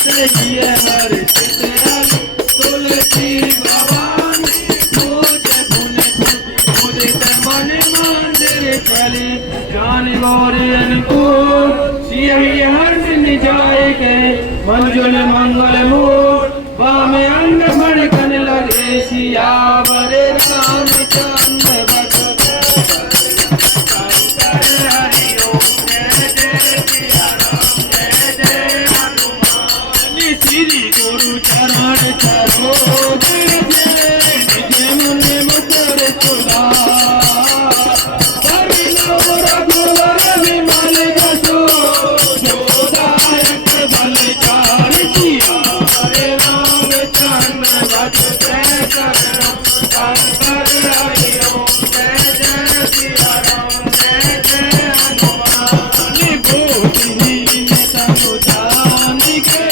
ये हर चितराल तुलसी भवानी मुझे भूले मुझे मन मंदिर चली जान गौरी अनुकूल सियही हर दिन जाए के मंजुल मंगल मूल बामे अंग भड़कन लगे सियावर रामचंद्र श्री गुरु चरण सरोज निज मुन मुकुर सुधा रघुवर विमल जसो जोदायक बलचार सिया रामचंद्र भज शरण शंकर हरि ओम जय जय सिया राम जय जय हनुमान बोधि सब जान के